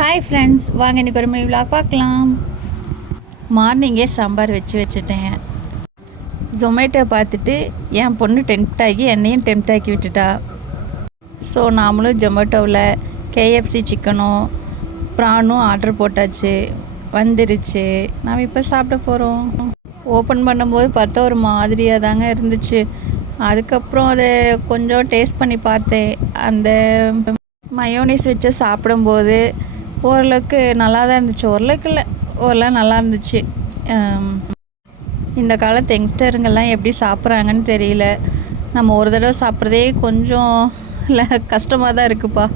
Hi friends, வாங்க இன்றைக்கி ஒரு மினி விலாக் பார்க்கலாம். மார்னிங்கே சாம்பார் வச்சுட்டேன். ஜொமேட்டோ பார்த்துட்டு என் பொண்ணு டெம்ப்ட் ஆகி என்னையும் டெம்ப்ட் ஆக்கி விட்டுட்டா. ஸோ நாமளும் ஜொமேட்டோவில் கேஎஃப்சி சிக்கனும் ப்ரானும் ஆர்டர் போட்டாச்சு. வந்துருச்சு. நாம் இப்போ சாப்பிட போகிறோம். ஓப்பன் பண்ணும்போது பார்த்தா ஒரு மாதிரியாக தாங்க இருந்துச்சு. அதுக்கப்புறம் அதை கொஞ்சம் டேஸ்ட் பண்ணி பார்த்தேன். அந்த மயோனைஸ் வச்சு சாப்பிடும்போது ஓரளவுக்கு நல்லா தான் இருந்துச்சு. ஓரளவுக்கு இல்லை, ஓரளவு நல்லா இருந்துச்சு. இந்த காலத்து யங்ஸ்டருங்கெல்லாம் எப்படி சாப்பிட்றாங்கன்னு தெரியல. நம்ம ஒரு தடவை சாப்பிட்றதே கொஞ்சம் இல்லை கஷ்டமாக தான் இருக்குப்பா.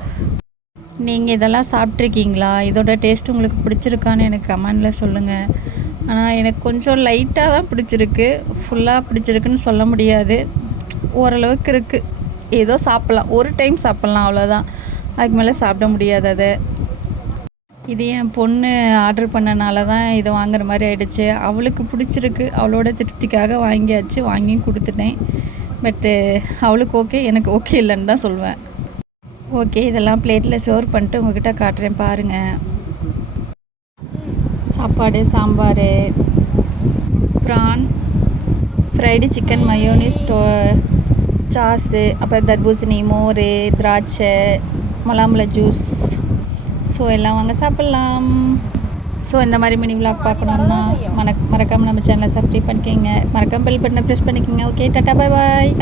நீங்கள் இதெல்லாம் சாப்பிட்ருக்கீங்களா? இதோட டேஸ்ட் உங்களுக்கு பிடிச்சிருக்கான்னு எனக்கு கமெண்டில் சொல்லுங்கள். ஆனால் எனக்கு கொஞ்சம் லைட்டாக தான் பிடிச்சிருக்கு, ஃபுல்லாக பிடிச்சிருக்குன்னு சொல்ல முடியாது. ஓரளவுக்கு இருக்குது. ஏதோ சாப்பிட்லாம், ஒரு டைம் சாப்பிட்லாம், அவ்வளோதான். அதுக்கு மேலே சாப்பிட முடியாது. அதை இது என் பொண்ணு ஆர்டர் பண்ணனால தான் இதை வாங்குற மாதிரி ஆகிடுச்சு. அவளுக்கு பிடிச்சிருக்கு, அவளோட திருப்திக்காக வாங்கியாச்சு, வாங்கியும் கொடுத்துட்டேன். பட்டு அவளுக்கு ஓகே, எனக்கு ஓகே இல்லைன்னு தான் சொல்வேன். ஓகே, இதெல்லாம் பிளேட்டில் சர்வ் பண்ணிட்டு உங்கள்கிட்ட காட்டுறேன் பாருங்கள். சாப்பாடு, sambar, prawn, fried chicken, mayonnaise, sauce, அப்புறம் தர்பூசணி, மோர், திராட்சை, மலாம்பழ ஜூஸ். ஸோ எல்லாம் வாங்க சாப்பிட்லாம். ஸோ இந்த மாதிரி மினி விலாக் பார்க்கணுன்னா மறக்காமல் நம்ம சேனலை சப்ஸ்கிரைப் பண்ணிக்கோங்க. மறக்காமல் பெல் பட்டனை ப்ரெஸ் பண்ணிக்கோங்க. ஓகே, டாட்டா, பாய் பாய்.